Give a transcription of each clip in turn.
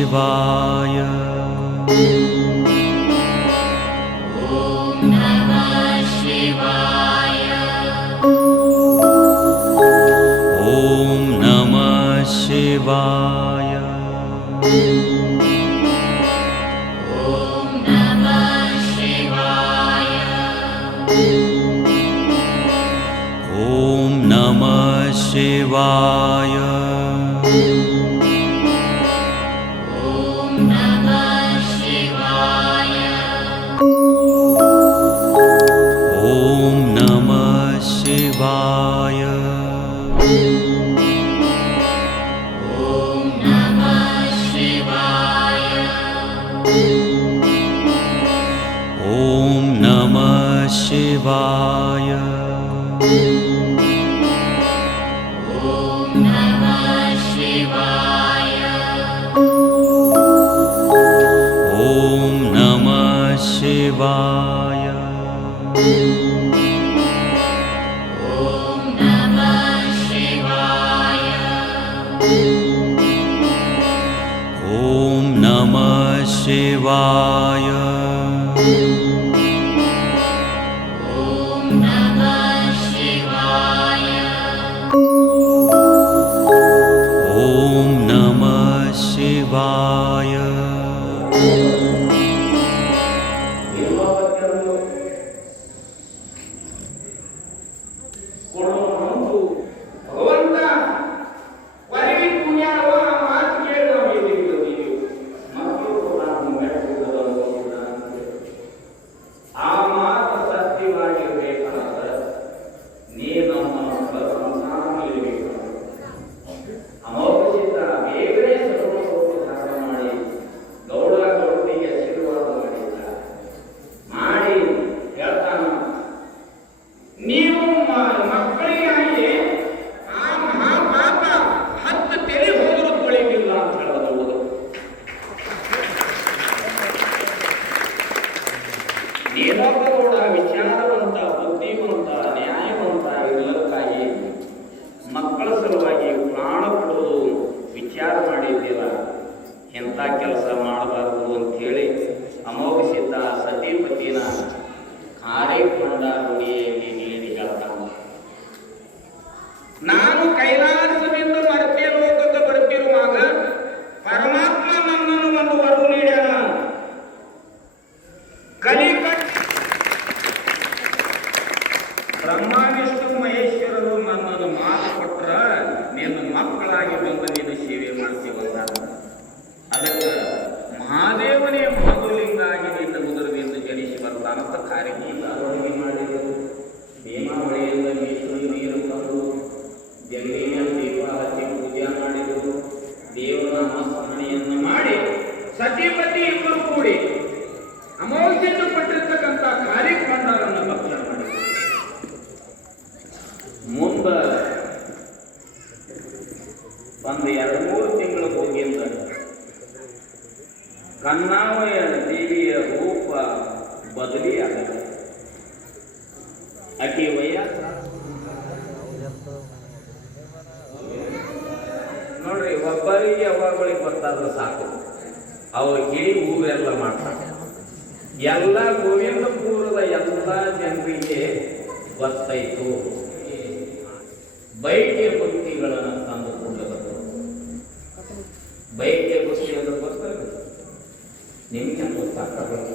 ಶಿವಾಯ. ಓಂ ನಮಃ ಶಿವಾಯ. ಓಂ ನಮಃ ಶಿವಾಯ. ಓಂ ನಮಃ ಶಿವಾಯ. ಓಂ ನಮಃ ಶಿವಾಯ. ಓಂ ನಮಃ ಶಿವಾಯ. ಓಂ ನಮಃ ಶಿವಾಯ. ಓಂ ನಮಃ ಶಿವಾಯ. ಓಂ ನಮಃ ಶಿವಾಯ. ಓಂ ನಮಃ ಶಿವಾಯ. ಓಂ ನಮಃ ಶಿವಾಯ. ಓಂ ನಮಃ ಶಿವಾಯ. ಓಂ ನಮಃ ಶಿವಾಯ. ಓಂ ನಮಃ ಶಿವಾಯ. ಓಂ ನಮಃ ಶಿವಾಯ. ನೀನೊಬ್ಬ ವಿಚಾರವಂತ, ಬುದ್ಧಿವಂತ, ನ್ಯಾಯವಂತ ಇರಲಿಕ್ಕಾಗಿ ಮಕ್ಕಳ ಸಲುವಾಗಿ ಪ್ರಾಣ ಕೊಡೋದು ವಿಚಾರ ಮಾಡಿದ್ದೀರ. ಎಂಥ ಕೆಲಸ ಮಾಡಬಾರ್ದು ಅಂಥೇಳಿ ಅಮೋಘ ಸಿದ್ಧ ಸತಿಪತಿನ ಕಾರ್ಯಕೊಂಡ ನುಡಿಯಲ್ಲಿ ನೀಡಿ ಹೇಳ್ತಾನೆ. ನಾನು ಕೈಲಾಸದಿಂದ ಮರ್ತ್ಯ ಲೋಕಕ್ಕೆ ಬರ್ತಿರುವಾಗ ಪರಮಾತ್ಮ ನನ್ನನ್ನು ಒಂದು ವರ ನೀಡ್ಯಾನ. ಬ್ರಹ್ಮ ವಿಷ್ಣು ಮಹೇಶ್ವರರು ನನ್ನನ್ನು ಮಾತು ಕೊಟ್ರ ನಿನ್ನ ಮಕ್ಕಳಾಗಿ ಬಂದು ನೀನು ಸೇವೆ ಮಾಡ್ತೀವಂತ. ಅದಕ್ಕೆ ಮಹಾದೇವನೇ ಮಧುಲಿಂಗಾಗಿ ನಿನ್ನ ಉದರದಿಂದ ಜನಿಸಿ ಬರ್ತಾನಂತ ಕಾರ್ಯಕ್ಕಿಲ್ಲ ಅಡುಗೆ ಮಾಡಿದರು. ಭೀಮಾವಳಿಯಿಂದ ಮೀಸಲು ನೀರು ತಂದು ಜಗಲಿಯ ದೀಪ ಹಚ್ಚಿ ಪೂಜೆ ಮಾಡಿದರು. ದೇವನಾಮ ಸ್ಮರಣೆಯನ್ನು ಮಾಡಿ ಸತಿಪತಿ ಇಬ್ಬರು ಕೂಡಿ ಅಮೋಘ್ಯತೆ ಪಟ್ಟಿರ್ತಕ್ಕಂಥ ಕಾರ್ಯಕ್ರಮಗಳನ್ನು ಭಕ್ತ ಮಾಡಿದರು. ಮುಂದ ಒಂದು 2-3 ತಿಂಗಳು ಹೋಗಿಂದ ಕನ್ನಾವಯ ದೇವಿಯ ರೂಪ ಬದಲಿ ಆಗಿದೆ. ಆಕೆ ವಯಸ್ಸ ನೋಡ್ರಿ, ಒಬ್ಬರಿಗೆ ಯಾವಾಗಳಿಗೆ ಗೊತ್ತಾದ್ರೆ ಸಾಕು, ಅವ್ರು ಇಡೀ ಊರೆಲ್ಲ ಮಾಡ್ತಾರೆ. ಎಲ್ಲ ಗೋವಿಂದಪುರದ ಎಲ್ಲ ಜನರಿಗೆ ಗೊತ್ತಾಯಿತು. ಬೈಕ್ಯ ಭಕ್ತಿಗಳನ್ನು ತಂದುಕೊಂಡು ಬೈಕ್ಯ ಭಕ್ತಿ ಅಂದ್ರೆ ಗೊತ್ತಾಗ ನಿಮ್ಗೆ ಗೊತ್ತಾಗಬೇಕು.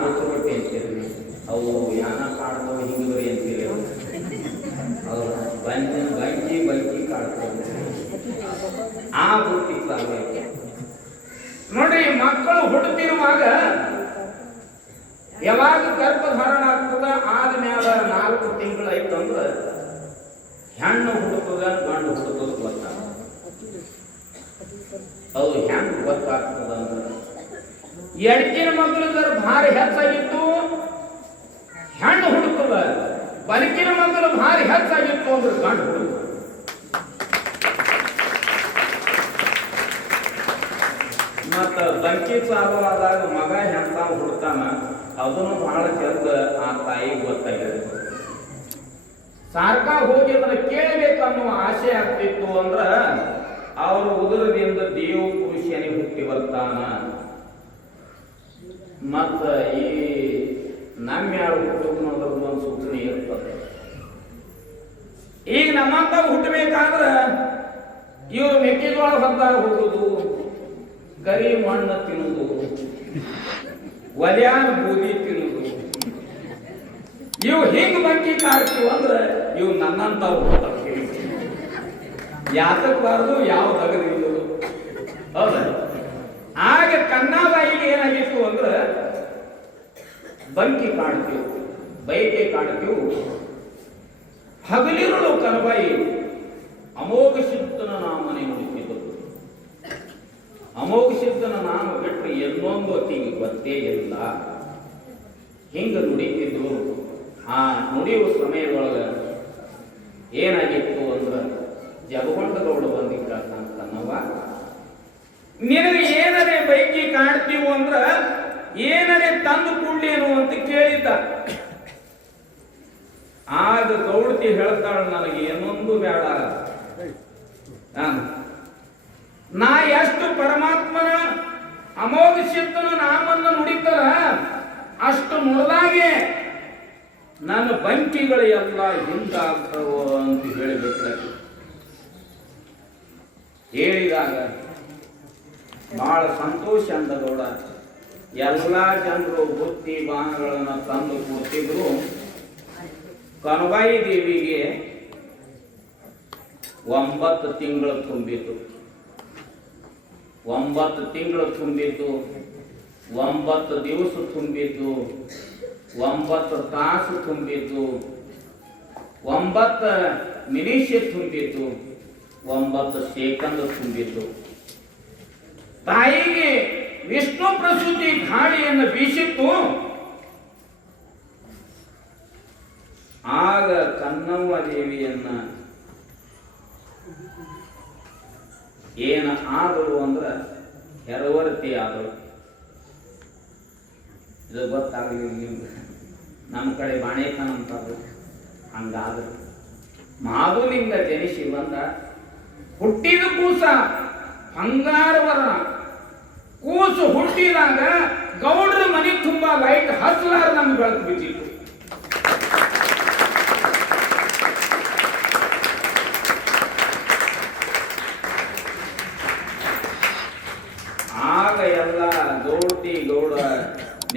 ಗೊತ್ತುಗೊಟ್ಟೆ ಅಂತೀರಿ, ಅವು ಯಾನ ಕಾಡ್ತಾವೆ ಹಿಂಗ್ರಿ ಅಂತೀರಿ. ಅವ್ರು ಬೈಕಿ ಕಾಡ್ತಾವೆ, ಆ ಭಕ್ತಿ ತರಬೇಕು. ನೋಡ್ರಿ, ಮಕ್ಕಳು ಹುಟ್ಟುತ್ತಿರುವಾಗ ಯಾವಾಗ ಗರ್ಭಧಾರಣ ಆಗ್ತದ ಆದ್ಮೇಲೆ 4 ತಿಂಗಳು ಆಯ್ತು ಅಂದ್ರೆ ಹೆಣ್ಣು ಹುಡುಕದ ಗಂಡು ಹುಡುಕದ ಗೊತ್ತಾಗ. ಅದು ಹೆಂಗ್ ಗೊತ್ತಾಗ್ತದ ಅಂದ್ರೆ ಎಡ್ಕಿನ ಮಕ್ಕಳು ಭಾರಿ ಹೆಚ್ಚಾಗಿತ್ತು ಹೆಣ್ಣು ಹುಡುಕದ, ಬಲಕಿನ ಮಕ್ಕಳು ಭಾರಿ ಹೆಚ್ಚಾಗಿತ್ತು ಅಂದ್ರೆ ಗಂಡು ಹುಡುಕ. ಮತ್ತ ಬಂಕಿ ಚಾಲು ಆದಾಗ ಮಗ ಹೆಂತ ಹುಡ್ತಾನ ಅದನ್ನು ಬಹಳ ಚಂದ ಆ ತಾಯಿ ಗೊತ್ತಾಗಿರುತ್ತೆ. ಸಾರ್ಕ ಹೋಗಿ ಅದನ್ನ ಕೇಳಬೇಕನ್ನುವ ಆಸೆ ಆಗ್ತಿತ್ತು ಅಂದ್ರ ಅವರ ಉದರದಿಂದ ದೇವ ಪುರುಷನೇ ಹುಟ್ಟಿ ಬರ್ತಾನ. ಮತ್ತ ಈ ನಮ್ಮ ಯಾರು ಹುಟ್ಟುದು ಅನ್ನೋದ್ರದ್ದು ಒಂದು ಸೂಚನೆ ಇರ್ತದೆ. ಈಗ ನಮ್ಮಂತ ಹುಟ್ಟಬೇಕಾದ್ರೆ ಇವರು ಮೆಕ್ಕೆಜೋಳ ಹೊತ್ತಾಗ ಹೋಗುದು, ಕರಿ ಮಣ್ಣು ತಿನ್ನುವುದು, ಒಲ್ಯಾನ ಬೂದಿ ತಿನ್ನುವುದು, ಇವು ಹಿಂಗ್ ಬಂಕಿ ಕಾಡ್ತೀವಿ ಅಂದ್ರೆ ಇವು ನನ್ನಂತ ಹುಡ್ತಾರ. ಯಾತಕ್ಬಾರ್ದು ಯಾವ ತಗದಿಲ್ಲ. ಹೌದ? ಆಗ ಕನ್ನಾಬಾಯಿಗೆ ಏನಾಗಿತ್ತು ಅಂದ್ರೆ ಬಂಕಿ ಕಾಡ್ತೀವಿ, ಬೈಕೆ ಕಾಡ್ತೀವಿ. ಹಗಲಿರುಳು ಕನಬಾಯಿ ಅಮೋಘ ಸಿದ್ಧನ ನಾಮನೆ ನುಡಿತಿದ್ದರು. ಅಮೋಘ ಸಿದ್ಧನ ನಾಮ ಬಿಟ್ಟರೆ ಇನ್ನೊಂದು ಅತಿಗೆ ಗೊತ್ತೇ ಇಲ್ಲ. ಹಿಂಗ ನುಡಿತಿದ್ರು. ಆ ನುಡಿಯುವ ಸಮಯದೊಳಗೆ ಏನಾಗಿತ್ತು ಅಂದ್ರೆ ಜಗಗೊಂಡಗೌಡ ಬಂದಿದ್ದ ಕನ್ನವ್ವ, ನಿನಗೆ ಏನರೇ ಬೈಕಿ ಕಾಡ್ತೀವಿ ಅಂದ್ರ ಏನರೇ ತಂದು ಕೊಡ್ಲೇನು ಅಂತ ಕೇಳಿದ್ದ. ಆಗ ಗೌಡತಿ ಹೇಳ್ತಾಳ, ನನಗೆ ಏನೊಂದು ಬೇಡ, ನಾ ಎಷ್ಟು ಪರಮಾತ್ಮನ ಅಮೋಘ ಸಿದ್ಧನ ನಾಮನ್ನು ನುಡಿತಾರ ಅಷ್ಟು ನುಡಿದಾಗೆ ನನ್ನ ಬಂಕಿಗಳು ಎಲ್ಲ ಹಿಂದಾಗ್ತವೋ ಅಂತ ಹೇಳಿಬಿಟ್ಟಾಗಿ. ಹೇಳಿದಾಗ ಬಹಳ ಸಂತೋಷ ಅಂದ ಗೌಡ. ಎಲ್ಲ ಜನರು ಬುತ್ತಿ ಬಾಣಗಳನ್ನು ತಂದು ಕೊಡ್ತಿದ್ರು. ಕನಬಾಯಿ ದೇವಿಗೆ 9 ತಿಂಗಳು ತುಂಬಿತು. 9 ತಿಂಗಳು ತುಂಬಿತು, 9 ದಿವಸ ತುಂಬಿತು, 9 ತಾಸು ತುಂಬಿತು, 9 ನಿಮಿಷ ತುಂಬಿತು, 9 ಸೆಕೆಂಡ್ ತುಂಬಿತು. ತಾಯಿಗೆ ವಿಷ್ಣು ಪ್ರಸೂತಿ ಗಾಳಿಯನ್ನು ಬೀಸಿತ್ತು. ಆಗ ಕನ್ನವ್ವ ದೇವಿಯನ್ನ ಏನ ಆದಳು ಅಂದ್ರ ಹೆರವರ್ತಿ ಆದಳು. ಇದು ಗೊತ್ತಾಗಲಿಲ್ಲ ನಿಮ್ಗೆ. ನಮ್ಮ ಕಡೆ ಬಾಣೇತನ ಅಂತಾದ್ರು. ಹಂಗಾದ್ರು ಮಾಧುಲಿಂಗ ಜನಿಸಿ ಬಂದ. ಹುಟ್ಟಿದ ಕೂಸ ಬಂಗಾರವರ ಕೂಸು ಹುಟ್ಟಿದಾಗ ಗೌಡ್ರ ಮನೆ ತುಂಬಾ ಲೈಟ್ ಹಚ್ಚಲಾರ ನಮ್ಗೆ ಬೆಳಕು ಬಿದ್ದಿತ್ತು. ಆಗ ಎಲ್ಲ ಗೌಡ್ತಿ ಗೌಡ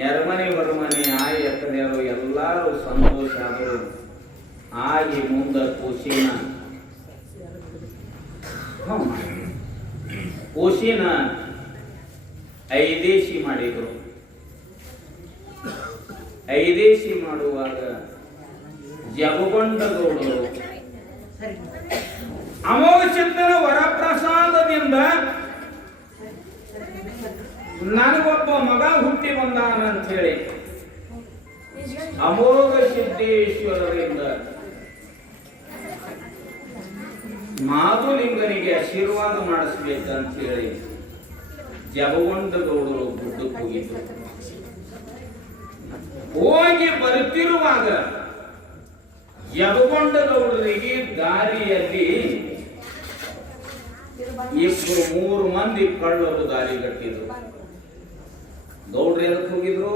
ನೆರಮನೆ ಹೊರಮನೆ ಆಯಿ ಎತ್ತನೆಯರು ಎಲ್ಲರೂ ಸಂತೋಷ ಆದರು. ಆಗಿ ಮುಂದ ಕೂಸಿನ ಐದೇಶಿ ಮಾಡಿದ್ರು. ಐದೇಶಿ ಮಾಡುವಾಗ ಜಗಗೊಂಡಗೌಡರು ಅಮೋಘ ಸಿದ್ಧನ ವರಪ್ರಸಾದದಿಂದ ನನಗೊಬ್ಬ ಮಗ ಹುಟ್ಟಿ ಬಂದಾನ ಅಂತ ಹೇಳಿ ಅಮೋಘ ಸಿದ್ದೇಶ್ವರರಿಂದ ಮಾಧುಲಿಂಗನಿಗೆ ಆಶೀರ್ವಾದ ಮಾಡಿಸ್ಬೇಕಂತ ಹೇಳಿ ಜಗಗೊಂಡಗೌಡರು ಗುಡ್ಡಕ್ಕೆ ಹೋಗಿದ್ರು. ಹೋಗಿ ಬರುತ್ತಿರುವಾಗ ಜಗಗೊಂಡಗೌಡರಿಗೆ ದಾರಿಯಲ್ಲಿ 3 ಮಂದಿ ಕಳ್ಳರು ದಾರಿಗಟ್ಟಿದ್ರು. ಗೌಡ್ರು ಎದಕ್ಕೆ ಹೋಗಿದ್ರು?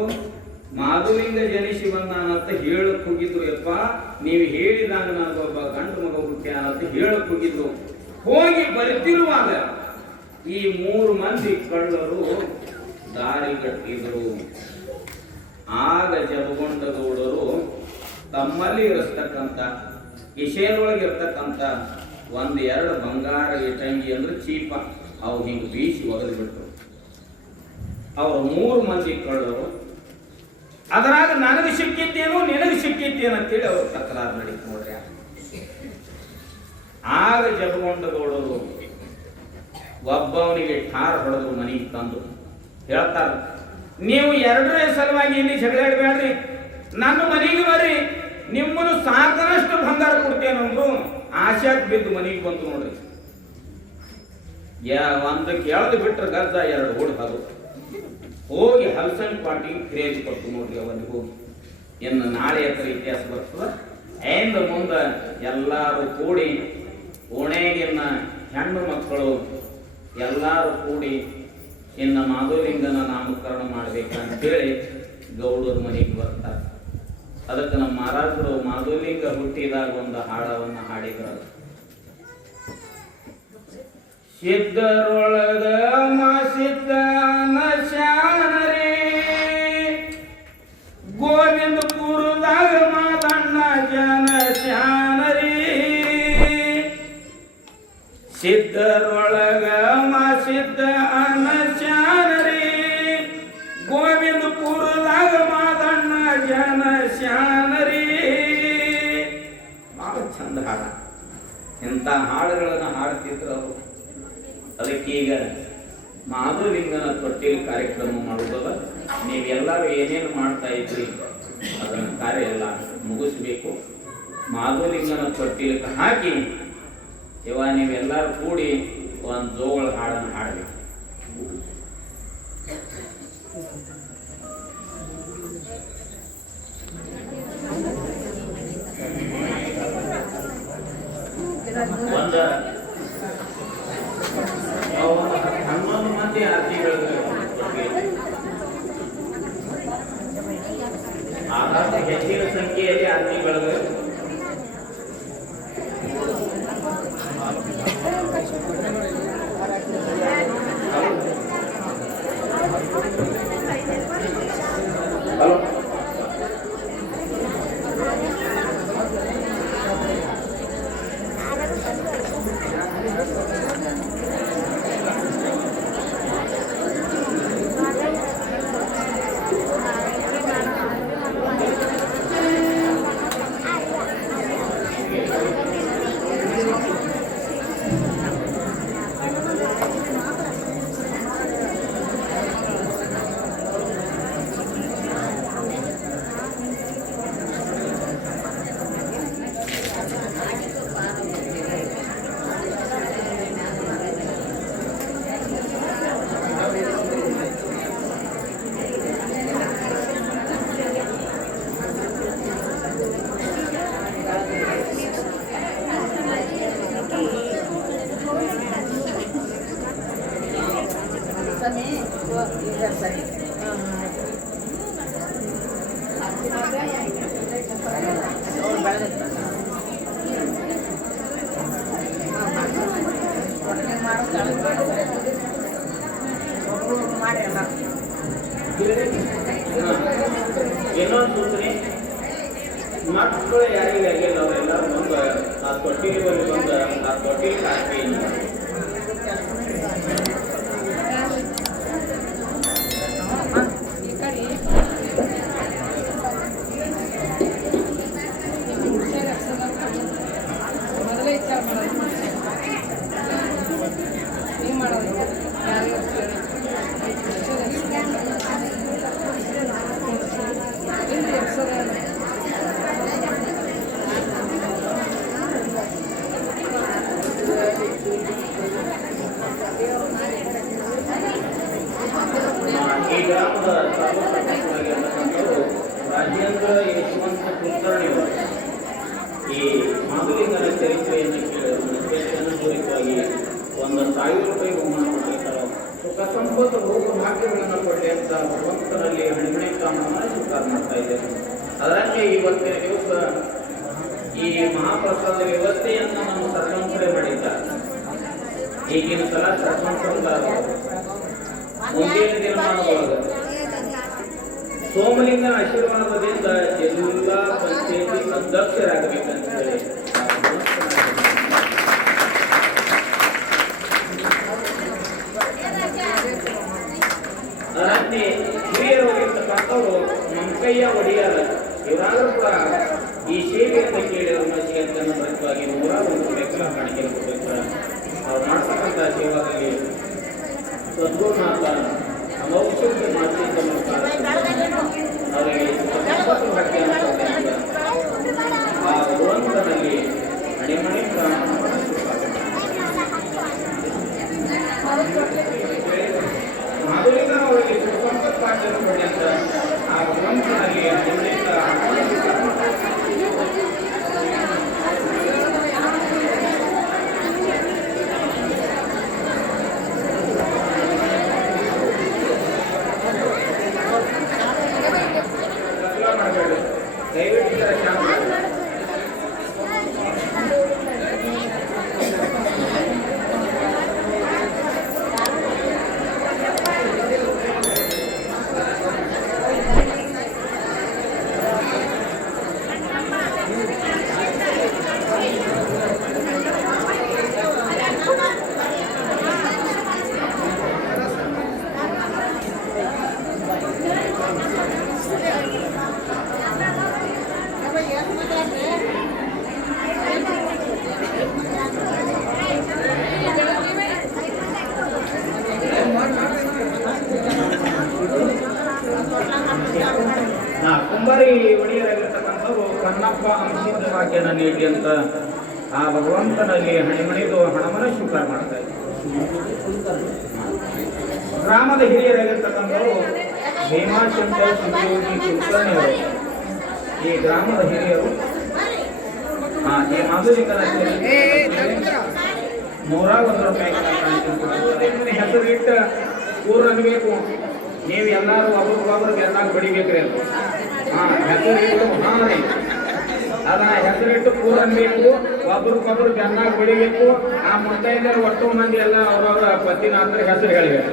ಮಾಧುಲಿಂಗ ಜನಿಸಿ ಬಂದಾನಂತ ಹೇಳಕ್ ಹೋಗಿದ್ರು. ಯಪ್ಪ ನೀವು ಹೇಳಿದಾಗ ನನಗೊಬ್ಬ ಗಂಡು ಮಗ ಹುಟ್ಟ್ಯಾನ ಅಂತ ಹೇಳಕ್ ಹೋಗಿದ್ರು. ಹೋಗಿ ಬರುತ್ತಿರುವಾಗ ಈ 3 ಮಂದಿ ಕಳ್ಳರು ದಾರಿಗಟ್ಟಿದ್ರು. ಆಗ ಜಗಗೊಂಡಗೌಡರು ತಮ್ಮಲ್ಲಿ ಇರಿಸ್ತಕ್ಕಂಥ ಕಿಶೆಯೊಳಗಿರ್ತಕ್ಕಂಥ 1-2 ಬಂಗಾರ ಇಟ್ಟಂಗಿ ಅಂದ್ರೆ ಚೀಪ ಅವು ಹಿಂಗೆ ಬೀಸಿ ಒಗೆದು ಬಿಟ್ರು. ಅವರು 3 ಮಂದಿ ಕಳ್ಳರು. ಅದರಾಗ ನನಗೆ ಸಿಕ್ಕಿದ್ದೇನು ನಿನಗೆ ಸಿಕ್ಕಿದ್ದೇನು ಅಂತೇಳಿ ಅವ್ರು ತಕರಾರು ನಡೀತು ನೋಡ್ರಿ. ಆಗ ಜಗಗೊಂಡಗೌಡರು ಒಬ್ಬವನಿಗೆ ಠಾರ್ ಹೊಡೆದು ಮನೆಗೆ ತಂದು ಹೇಳ್ತಾರ, ನೀವು 2ನೇ ಸಲುವಾಗಿ ಇಲ್ಲಿ ಜಗಳಾಡಬೇಡ್ರಿ, ನನ್ನ ಮನೆಗೆ ಬರ್ರಿ, ನಿಮ್ಮನ್ನು ಸಾಕನಷ್ಟು ಬಂಗಾರ ಕೊಡ್ತೇನಂದ್ರು. ಆಶಾಕ್ ಬಿದ್ದು ಮನೆಗೆ ಬಂತು ನೋಡ್ರಿ. ಒಂದಕ್ಕೆ ಎಳೆದು ಬಿಟ್ರೆ ಗದ್ದ 2 ಓಡ್ತಾರು. ಹೋಗಿ ಹಲ್ಸನ್ ಪಾಟಿಗೆ ಕ್ರೇಜ್ ಕೊಟ್ಟು ನೋಡ್ರಿ. ಅವನಿಗೆ ಹೋಗಿ ಇನ್ನು ನಾಳೆ ಹತ್ರ ಇತಿಹಾಸ ಬರ್ತದ. ಮುಂದೆ ಎಲ್ಲರೂ ಕೂಡಿ ಓಣೆಗಿನ್ನ ಹೆಣ್ಣು ಮಕ್ಕಳು ಎಲ್ಲರೂ ಕೂಡಿ ಇನ್ನು ಮಾಧುಲಿಂಗನ ನಾಮಕರಣ ಮಾಡ್ಬೇಕಂತೇಳಿ ಗೌಡರ ಮನೆಗೆ ಬರ್ತಾರೆ. ಅದಕ್ಕೆ ನಮ್ಮ ಮಹಾರಾಜರು ಮಾಧುಲಿಂಗ ಹುಟ್ಟಿದಾಗ ಒಂದು ಹಾಡವನ್ನು ಹಾಡಿದ್ರು. ಸಿದ್ಧರೊಳಗ ಸಿದ್ಧನ ಶಾನರಿ, ಗೋವಿಂದಪುರದಾಗ ಮಾದಣ್ಣ ಜನ ಶಾನರಿ. ಸಿದ್ಧರೊಳಗ ಸಿದ್ಧನ ಶಾನರಿ, ಗೋವಿಂದಪುರದಾಗ ಮಾದಣ್ಣ ಜನ ಶಾನರಿ. ಬಹಳ ಚಂದ ಹಾಡ. ಇಂಥ ಹಾಡುಗಳನ್ನು ಹಾಡ್ತಿದ್ರು ಅವರು. ಅದಕ್ಕೀಗ ಮಾಧುಲಿಂಗನ ತೊಟ್ಟಿಲ್ ಕಾರ್ಯಕ್ರಮ ಮಾಡುವುದಲ್ಲ, ನೀವೆಲ್ಲರೂ ಏನೇನು ಮಾಡ್ತಾ ಇದ್ರಿ ಅದನ್ನ ಕಾರ್ಯ ಎಲ್ಲ ಮುಗಿಸ್ಬೇಕು. ಮಾಧುಲಿಂಗನ ತೊಟ್ಟಿಲಕ್ಕೆ ಹಾಕಿ ನೀವೆಲ್ಲರೂ ಕೂಡಿ ಒಂದು ಜೋಗಳ ಹಾಡನ್ನು ಹಾಡಬೇಕು. ಒಂದು 11 ಮಂದಿ ಆರ್ತಿಗಳು ಆಗಾಗ ಹೆಚ್ಚಿನ ಸಂಖ್ಯೆಯಲ್ಲಿ ಆರ್ತಿಗಳು ಇನ್ನೊಂದು ಸೂಚನೆ, ಮಕ್ಕಳು ಯಾರಿಗಾಗಿ ನಾವೆಲ್ಲ ಮುಂದೆ ಆ ತೊಟ್ಟಿಗೆ ಬಂದು ಆ ತೊಟ್ಟಿಗೆ ಹಾಕಿ ಈ ಗ್ರಾಮದ ರಾಜೇಂದ್ರ ಯಶವಂತ ಕುಲಕರ್ಣಿಯವರು ಈ ಮಾಧುಲಿಂಗನ ಚರಿತ್ರೆಯನ್ನು ಅನುಭವಿತವಾಗಿ 1,000 ರೂಪಾಯಿ ಬಹುಮಾನ ಕೊಟ್ಟಿರ್ತಾರೆ. ಸುಖ ಸಂಪತ್ತು ಭೋಗ ಭಾಗ್ಯಗಳನ್ನು ಕೊಡಿ ಅಂತ ಭಗವಂತನಲ್ಲಿ ಹಣಿಮಣಿ ಕಾಮವನ್ನು ಸ್ವೀಕಾರ ಮಾಡ್ತಾ ಇದ್ದೇವೆ. ಅದಕ್ಕೆ ಇವತ್ತಿನ ದಿವಸ ಈ ಮಹಾಪ್ರಸಾದ ವ್ಯವಸ್ಥೆಯನ್ನು ನಮ್ಮ ಸರ್ವಂಸರೆ ಮಾಡಿದ್ದಾರೆ. ಈಗಿನ ಸಲ ಸರ್ವಂಸರ ಮುಂದಿನ ದಿನಮಾನದೊಳಗೆ ಸೋಮಲಿಂಗನ ಆಶೀರ್ವಾದದಿಂದ ಎಲ್ಲ ಪಂಚಾಯತಿ ಅಧ್ಯಕ್ಷರಾಗಬೇಕಂತ ಹೇಳಿ ಅದಕ್ಕೆ ಹಿರಿಯರಾಗಿರ್ತಕ್ಕಂಥವರು ಮಂಕಯ್ಯ ಒಡೆಯರ್ ಇವರಾದರೂ ಕೂಡ ಈ ಸೇವೆಯನ್ನು ಕೇಳಿ ಅವ್ರ ಮನಸ್ಸಿಗೆ ಬೃಹತ್ವಾಗಿ 101 ಲೆಕ್ಕ ಕಾಣಿಕೆ ಕೊಟ್ಟಿರ್ತಾರೆ. ಅವ್ರು ಮಾಡ್ತಕ್ಕಂಥ ಸೇವಾದಲ್ಲಿ ಸದ್ಗುರುನಾಥ ಅಮೌಷಧ ಮಾತಿದ್ದ ಅವರಿಗೆ ಆ ಭಗವಂತನಲ್ಲಿ ಅಣಿಮಣಿ ಮಾಧುಲಿಂಗ ಅವರಿಗೆ ಸುಸಂಪತ್ ಪಾಠ ಕೊಡಿ ಅಂತ ಆ ಭಗವಂತನಲ್ಲಿ ಅಣಿಮಣಿ ಒಡೆಯರಾಗಿರ್ತಕ್ಕಂಥವ್ರು ಕನ್ನಪ್ಪ ಅಂಶಿದ್ದ ಭಾಗ್ಯನ ನೀಡಿ ಅಂತ ಆ ಭಗವಂತನಲ್ಲಿ ಹಣಿಮಣಿದು ಹಣವನ್ನು ಸ್ವೀಕಾರ ಮಾಡ್ತಾ ಇದ್ದಾರೆ. ಗ್ರಾಮದ ಹಿರಿಯರಾಗಿರ್ತಕ್ಕಂಥವ್ರು ಭೀಮಾಶಂಕರ್ ಶಿವಯೋಗಿ ಕುಲಕರ್ಣಿ ಅವರು. ಈ ಗ್ರಾಮದ ಹಿರಿಯರು ಈ ಮಾಧುಲಿಕರ ₹101 ಹೆಸರು ಇಟ್ಟು ಊರು ಅನ್ಬೇಕು. ನೀವು ಎಲ್ಲರೂ ಒಬ್ಬೊಬ್ಬರು ಬೆನ್ನಾಗ ಬಡಿಬೇಕ್ರಿ ಅದು. ಹೆಸರು ಇಟ್ಟು ರೀ ಅದ ಹೆಸರಿಟ್ಟು ಕೂರ್ ಅನ್ಬೇಕು, ಒಬ್ರಿಗೊಬ್ರು ಬೆನ್ನಾಗ ಬಡಿಬೇಕು. ಆ ಮುತ್ತೈದರ ಒಟ್ಟು ಮಂದಿ ಎಲ್ಲ ಅವ್ರವ್ರ ಪತಿನ ಹತ್ರ ಹೆಸರು ಹೇಳಬೇಕು.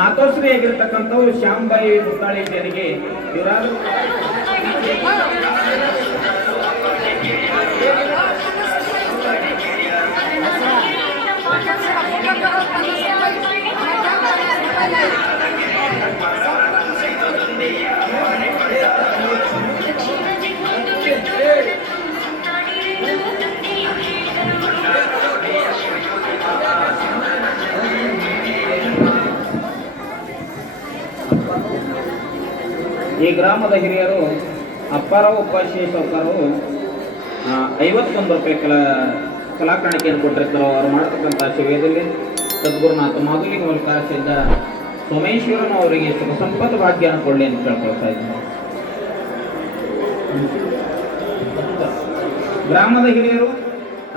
ಮಾತೋಶ್ರೀ ಆಗಿರ್ತಕ್ಕಂಥವ್ರು ಶ್ಯಾಮಬಾಯಿ ಮುತ್ತಾಳಿ ತೆರಿಗೆ ಇವರಾದ್ರು ಈ ಗ್ರಾಮದ ಹಿರಿಯರು ಅಪ್ಪಾರಾವ್ ಉಪಾಶ್ಯ ಸಾವುಕಾರರು ₹51 ಕಲಾಕಾಣಿಕೆಯನ್ನು ಕೊಟ್ಟಿರ್ತಾರೋ ಅವ್ರು ಮಾಡ್ತಕ್ಕಂಥ ಶಿವದಲ್ಲಿ ಸದ್ಗುರುನಾಥ ಮಾಧುಲಿ ಮೂಲಕ ಸಿದ್ಧ ಸೋಮೇಶ್ವರನ ಅವರಿಗೆ ಸುಖ ಸಂಪತ್ತು ಭಾಗ್ಯನ ಕೊಡಲಿ ಅಂತ ಕೇಳ್ಕೊಳ್ತಾ ಇದ್ದಾರೆ. ಗ್ರಾಮದ ಹಿರಿಯರು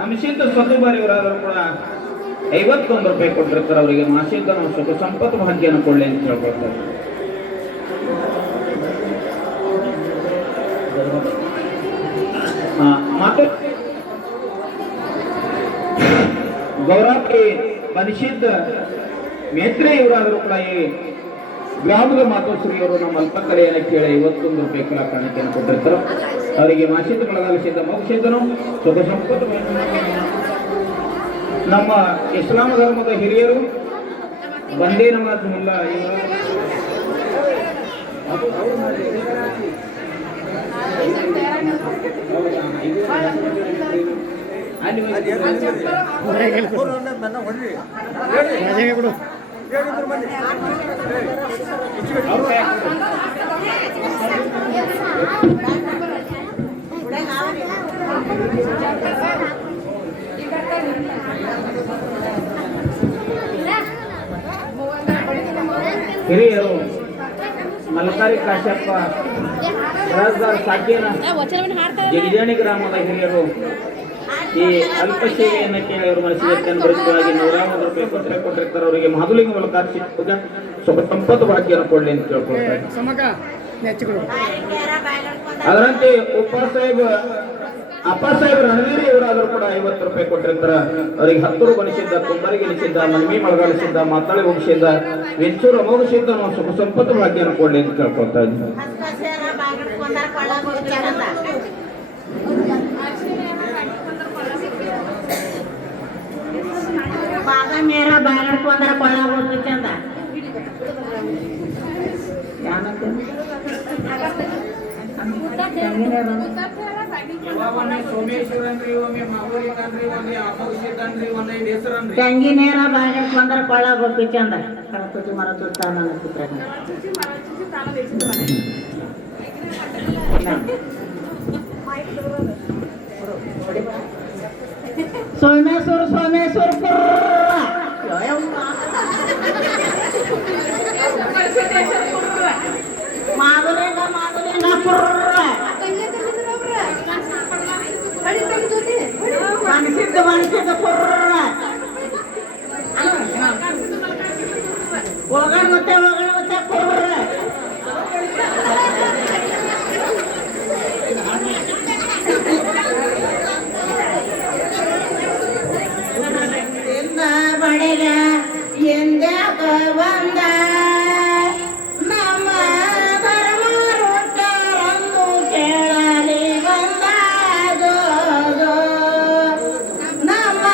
ಅಂಶಿದ್ದ ಸ್ವತುಬಾರಿ ಇವರಾದರೂ ಕೂಡ ₹51 ಕೊಟ್ಟಿರ್ತಾರೆ. ಅವರಿಗೆ ಮಾಸಿದ್ದನ ಸುಖ ಸಂಪತ್ತು ಭಾಗ್ಯನ ಕೊಡಲಿ ಅಂತ ಕೇಳ್ಕೊಳ್ತಾ ಇದ್ದಾರೆ. ಮತ್ತು ಗೌರವಕ್ಕೆ ಪರಿಶುದ್ಧ ಮೇತ್ರೆ ಇವರಾದರೂ ಕೂಡ ಈ ಗ್ರಾಮದ ಮಾತೋಶ್ರೀಯವರು ನಮ್ಮ ಅಲ್ಪಕಲೆಯನ್ನು ಕೇಳಿ ₹51 ಕಲಾಕಾಣಿಕೆಯನ್ನು ಕೊಟ್ಟಿರ್ತಾರೆ. ಅವರಿಗೆ ಮಾಸಿದ್ದ ಬಳಗಲಿಸಿದ್ದ ಮೋಕ್ಷಿದ್ದನು ಸುಖ ಸಂಪತ್ತು. ನಮ್ಮ ಇಸ್ಲಾಂ ಧರ್ಮದ ಹಿರಿಯರು ಬಂದೇ ನಮಾಜ್ ಮುಲ್ಲಾ ಇವರು ಹಿರಿಯರು ಮಲಕಾರಿ ಕಾಶ್ಯಪ್ಪ ರಾಜದಾರ್ ಸಾಕಿನ ಗಿರಿಜಾಣಿ ಗ್ರಾಮದ ಹಿರಿಯರು ಈ ಅಲ್ಪ ಸೇವೆಯನ್ನು ಕೇಳಿ ಅವರು ಮನಸ್ಸಿಗೆ ಬರಿಸುವಾಗಿ ₹101 ಕೊಟ್ಟಿರ್ತಾರೆ. ಅವರಿಗೆ ಮಾಧುಲಿಂಗ ಮಲಕಾರಿ ಸ್ವಲ್ಪ ಸಂಪತ್ತು ಭಾಗ್ಯನ ಕೊಡಲಿ ಅಂತ ಕೇಳ್ಕೊಳ್ತಾರೆ. ಅದರಂತೆ ಅಪ್ಪ ಸಾಹೇಬ್ ರಣವೀರಿ ಇವರಾದರೂ ಕೂಡ ₹50 ಕೊಟ್ಟಿರ್ತಾರೆ. ಅವರಿಗೆ ಹತ್ತೂರು ಬನಿಸಿದ್ದ, ಕುಂಬಾರಿ ಗೆಲಿಸಿದ್ದ, ಮನ್ಮಿ ಮಳಗಾಲಿಸಿದ್ದ, ಮಾತಾಳಿ ವಂಶಿದ್ದ, ವೆಂಚೂರು ಅಮೋಘಿಸಿದ್ದ ನಾವು ಸುಖ ಸಂಪತ್ತು ಭಾಗ್ಯನ ಕೊಡಲಿ ಅಂತ ಕೇಳ್ಕೊಳ್ತಾ ಇದ್ದೀವಿ. ತಂಗಿನೇರ ಬಾಗಿಟ್ಕೊಂಡ್ರ ಕೊಳ್ಳ ಗೊತ್ತಿ ಚಂದ ಕಳಕುತಿ ಮರ ತುತ್ತ ಸೋಮೇಶ್ವರ ಸೋಮೇಶ್ವರ ಮಾಧುಲಿಂಗ ಮಾಧುಲಿಂಗ ಮನಸಿದ್ದ ಮನಸಿದ್ದ ಹೋಗಣ ಮತ್ತೆ ಬಡಿಗ ಎಂದ್ಯಾಕ ಬಂದ ನಮ್ಮ ಧರ್ಮರುಟ್ಟರಂದು ಕೇಳಲಿ ಬಂದ ನಮ್ಮ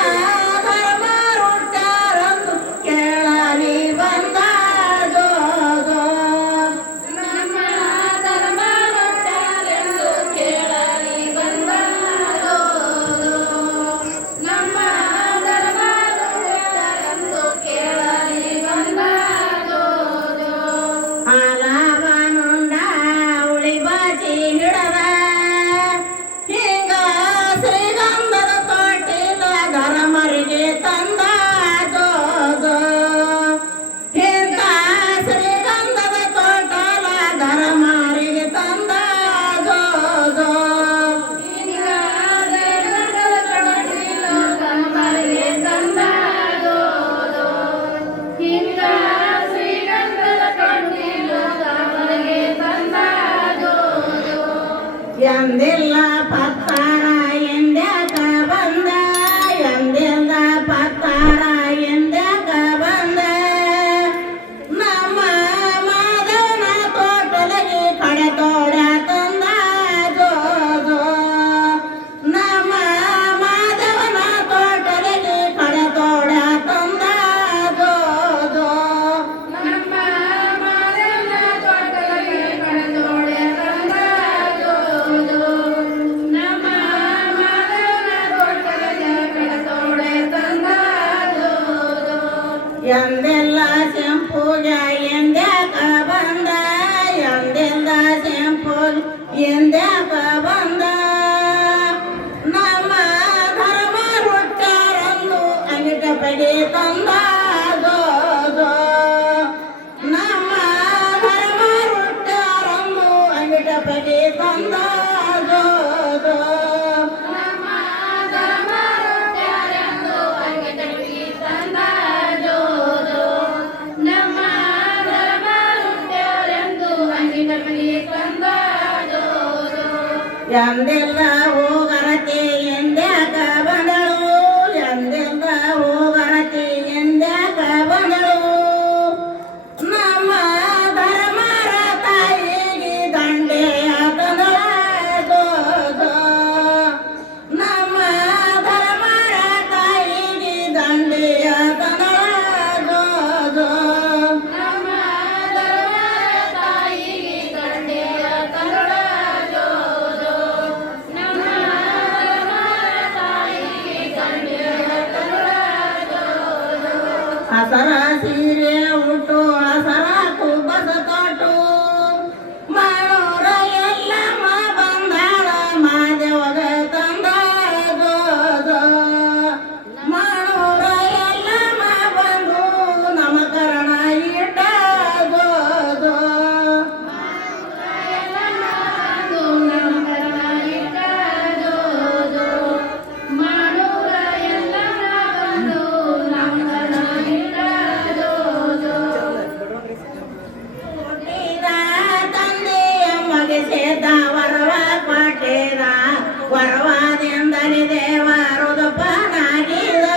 ಪರ್ವದಿಂದಲೇ ದೇವರುದಪ್ಪನಾಗಿದ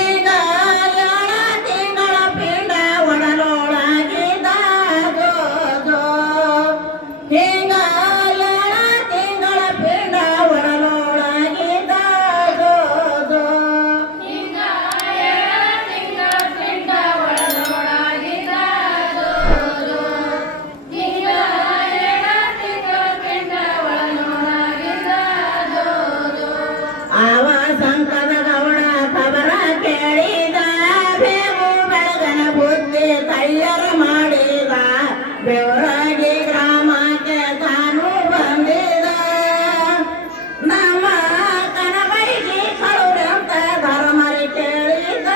ಈಗ 7 ತಿಂಗಳ ಪಿಂಡ ಒಡಲೊಳಗಿದ ಈಗ 7 ತಿಂಗಳ ಪಿಂಡ ಒಡಲೊಳಗಿದ ಆವ ಸಂಕದ ಗೌಡ ಖಬರ ಕೇಳಿದ ಬೇವು ಬೆಳಗನ ಬುದ್ಧಿ ತಯ್ಯರ ಮಾಡಿದ ಬೆವರಾಗಿ ಗ್ರಾಮಕ್ಕೆ ತಾನು ಬಂದಿದ ನಮ್ಮ ಕನಬೈಗಿ ಕಳುವಂತ ಧರ್ಮರಿ ಕೇಳಿದ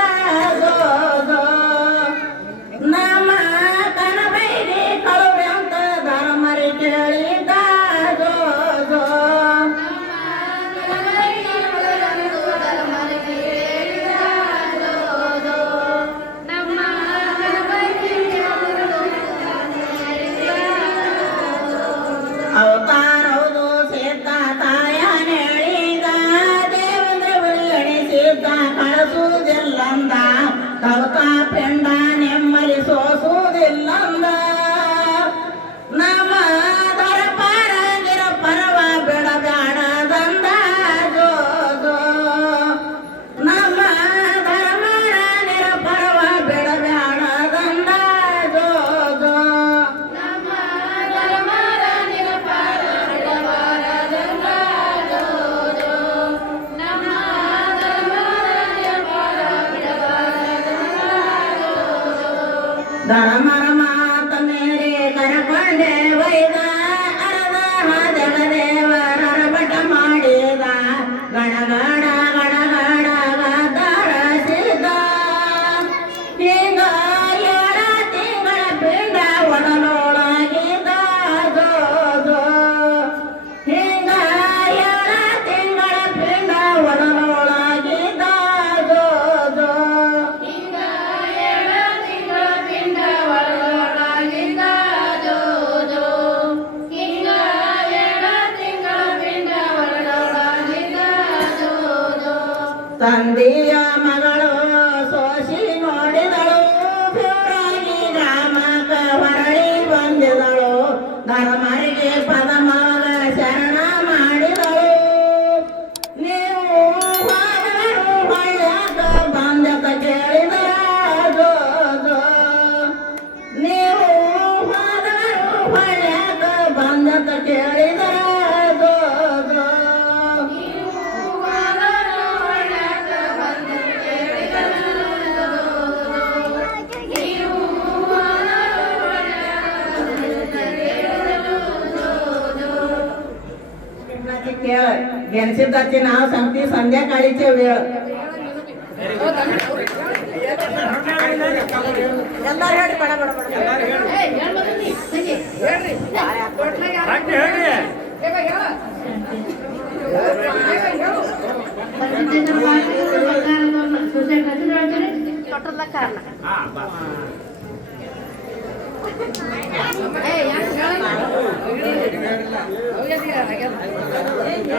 ನಮ್ಮ ಕನಬೈಗಿ ಕಳುವಂತ ಧರ್ಮರಿ ಕೇಳಿದ ಅವತಾರವುದು ಸೀತ ತಾಯ ಹೇಳಿದ ದೇವೇಂದ್ರ ಬಳಿ ಎಣಿಸಿದ್ದ ಕಳಿಸುವುದಿಲ್ಲಂದ ಕವತ ಪಿಂಡ ನೆಮ್ಮಲಿ ಸೋಸುವುದಿಲ್ಲಂದ ನಮ್ಮ ದರಪಾರ ನಿರಪರವ ಬಿಡಬ್ಯಾಡದಂದ ನಮ್ಮ ದರಪಾರ ನಿರಪರವ ಬಿಡಬ್ಯಾಡದಂದ ಧರ್ಮರ ಮಾತ ಮೇರೆ ಕರಕೊಂಡೆ ವೈದ ಅರದ ಜಗದೇವರ ಬಟ ಮಾಡಿದ ಗಣಗಣ ಗಣಗಣ ಗಾದರಸಿದ ಈಗ 7 ತಿಂಗಳ ಪಿಂಡ ಒಡಲೊಳಗಿದ ಈಗ 7 ತಿಂಗಳ ಪಿಂಡ ಒಡಲೊಳಗಿದ ತಂದೆಯ ಮಗಳು ಸೋಸಿ ನೋಡಿದಳು ಬೆವರಾಗಿ ಗ್ರಾಮಕ ಹೊರಳಿ ಬಂದಿದಳು ಧರ್ಮರಿಗೆ ಪದಮಾಲ ಶರಣ ಮಾಡಿದಳು ನೀವು ಹೋದವರು ಹೊಳ್ಯಾಕ ಬಂದತ ಕೇಳಿದ ನೀವು ಹೋದವರು ಹೊಳ್ಯಾಕ ಬಂದತ ಕೇಳಿದ ಗೆನ್ಸಿದ್ದಕ್ಕೆ ನಾವು ಸಂತಿ ಸಂಧ್ಯಾಕಾಳಿचे वेळ ಎಲ್ಲರೂ ಹೇಳಿ ಬಡ ಬಡ ಬಡ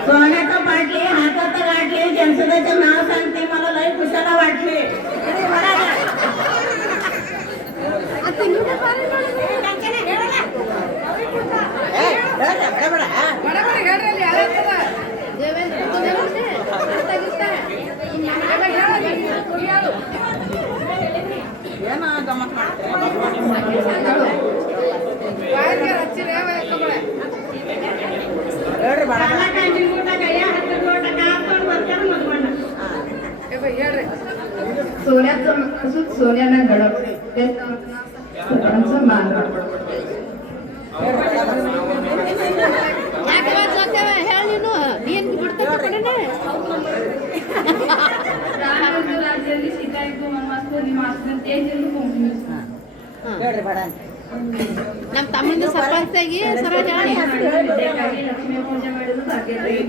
सोन्याचं पाटली हातात गाठली जनसदाचं नाव सांगते मला लई कुशाला वाटली ಗಮ್ಮತ್ सोन्याचं सोन्यानं घडप मान ರಾಜ್ಯದಲ್ಲಿ ಸೀತಾ ಇದ್ದು ನಮ್ಮ ತಮ್ಮಂದು ಸರ್ಪಂಚಾಗಿ ಸರೋಜ ಲಕ್ಷ್ಮೀ ಪೂಜೆ ಮಾಡಿದ್ರು ಭಾಗ್ಯದಾಗಿ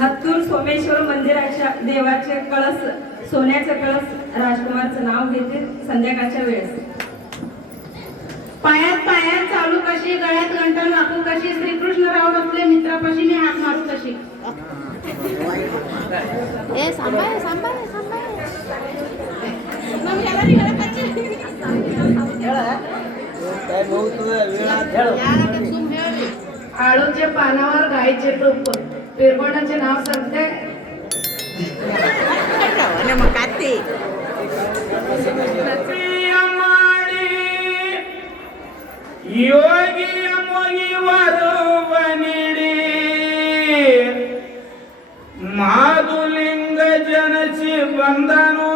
हत्तूर सोमेश्वर मंदिराच्या देवाचे कळस सोन्याचे कळस राजकुमारचं नाव घेते संध्याकाळच्या वेळेस पायात पायात चालू कशी ಏ ಸಂಬಾಯ ಸಂಬಾಯ ಸಂಬಾಯ ನಮ್ಗೆಲ್ಲರಿಗೂ ಹೇಳಕಚ್ಚಿ सुम ಹೇಳಿ आळूच्या पानावर गायचे टोप पिरकोणाचे नाव सांगते ಮಾಡಿ ಯೋಗಿಯ ಮುಗಿವರುವನಿಡಿ ಮಾದುಲಿಂಗ ಜನಸಿ ಬಂದನು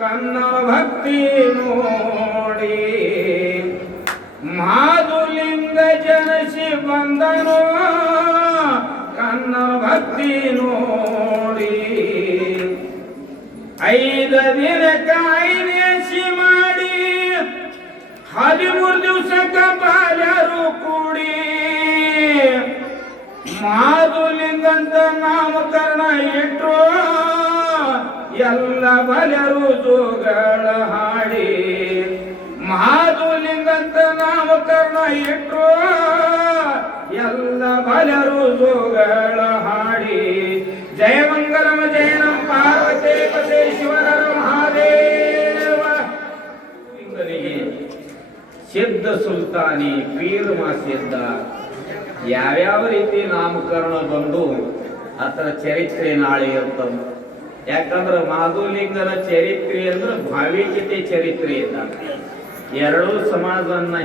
ಕನ್ನ ಭಕ್ತಿ ನೋಡಿ ಮಾದುಲಿಂಗ ಜನಸಿ ಬಂದನು ಕನ್ನ ಭಕ್ತಿ ನೋಡಿ 5 ದಿನಕ್ಕೆ 5 ಮಾಡಿ 13 ದಿವಸಕ್ಕೆ ಬಾಲ್ಯರು ಕೂಡಿ ಮಾದುಲಿಂಗಂತ ನಾಮಕರಣ ಇಟ್ರು ಎಲ್ಲ ಬಲರು ಜೋಗಳ ಹಾಡಿ ಮಾದುಲಿಂಗಂತ ನಾಮಕರಣ ಇಟ್ರು ಎಲ್ಲ ಬಲರು ಜೋಗಳ ಹಾಡಿ ಜಯ ಮಂಗಲಮ ಜಯ ನಮ ಪಾರ್ವತಿ ಪತೆ ಶಿವನರ ಮಹಾದೇವ ಇಂಗನಿಗೆ ಸಿದ್ಧ ಸುಲ್ತಾನಿ ಪೀರ್ ಮಾಸಿದ್ದ ಯಾವ್ಯಾವ ರೀತಿ ನಾಮಕರಣ ಬಂದು ಅದರ ಚರಿತ್ರೆ ನಾಳೆ ಇರ್ತದೆ ಯಾಕಂದ್ರೆ ಮಾಧುಲಿಂಗನ ಚರಿತ್ರೆ ಅಂದ್ರೆ ಭಾವಿಕತೆ ಚರಿತ್ರೆ ಇದ್ದಾಗ ಎರಡೂ ಸಮಾಜವನ್ನ